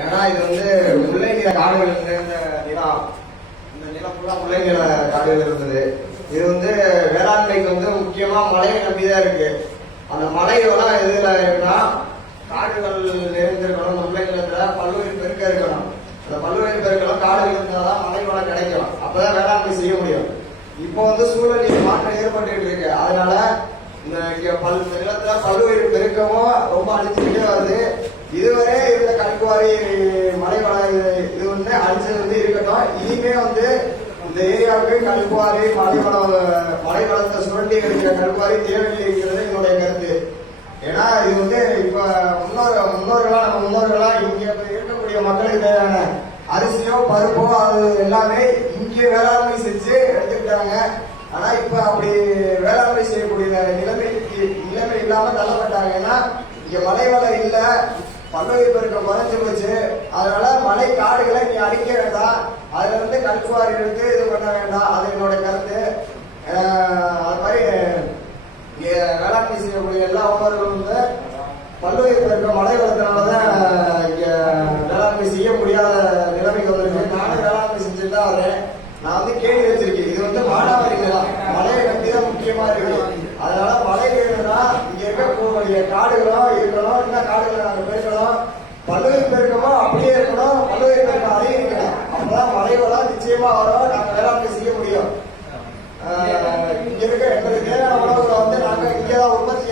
ஏன்னா இது வந்து முல்லை நில காடுகள் நிறைந்த நிலம். இந்த நிலம் ஃபுல்லா முல்லை நில காடுகள் இருந்தது. இது வந்து வேளாண்மைக்கு வந்து முக்கியமா மழையை நம்பிதான் இருக்கு. அந்த மழையெல்லாம் எதுல இருக்குன்னா காடுகள் நிறைந்திருக்கணும். முல்லை நிலத்துல பல்வேறு பெருக்க இருக்கணும். அந்த பல்வேறு பெருக்கெல்லாம் காடுகள் இருந்தாதான் மழை வளம் கிடைக்கும். அப்பதான் வேளாண்மை செய்ய முடியும். இப்போ வந்து சூழல் மாற்றம் ஏற்பட்டு இருக்கு. அதனால இந்த நிலத்துல பல்வேறு பெருக்கமும் ரொம்ப அழிச்சுக்கிட்டே வருது. இதுவரை இருந்த கல்குவாரி மழை வளம் இது வந்து அழிச்சது வந்து இருக்கட்டும். இனிமே வந்து இந்த ஏரியாவுக்கு கல்குவாரி மழை வளத்தை சுரண்டி இருக்கிற கல்குவாரி தேவையில்லை இருக்கிறது என்னுடைய கருத்து. ஏன்னா இது வந்து இப்ப முன்னோர்களா இங்க இருக்கக்கூடிய மக்களுக்கு தேவையான அரிசியோ பருப்போ அது எல்லாமே இங்கே வேளாண்மை செஞ்சு எடுத்துக்கிட்டாங்க. ஆனா இப்ப அப்படி வேளாண்மை செய்யக்கூடிய நிலைமை இல்லாம தள்ளப்பட்டாங்க. ஏன்னா இங்க மழை வளம் இல்ல, பல்வேறு பெருக்கம் குறைஞ்சு போச்சு. அதனால மழை காடுகளை நீ அழிக்க வேண்டாம், அதுல இருந்து கல்குவாரி எடுத்து இது பண்ண வேண்டாம். அது என்னோட கருத்து. அது மாதிரி வேளாண்மை செய்யக்கூடிய எல்லா உணவுகளும் வந்து பல்வேறு பெருக்கம் மழை வளத்தினாலதான் இங்க வேளாண்மை செய்ய முடியாத நிலைமைக்கு வந்திருக்கு. நானும் வேளாண்மை செஞ்சுட்டு தான் வரேன். நான் வந்து கேள்வி வச்சிருக்கேன். இது வந்து மானாவாரி நிலம், மழையை நம்பிதான் முக்கியமா இருக்கு. அதனால மழை வேணும்னா இங்க இருக்கக்கூடிய காடுகளும் இருக்கணும். இன்னும் காடுகளை நாங்க பெருக்கணும். பல்வேறு பெருக்கமும் அப்படியே இருக்கணும், பல்வேறு பெருக்கம் அதிகரிக்கணும். அப்பதான் மழை வளம் நிச்சயமா வரும், நாங்க வேளாண்மை செய்ய முடியும். இங்க இருக்க எங்களுக்கு தேவையான உணவுகளை வந்து நாங்க இங்கதான் உற்பத்தி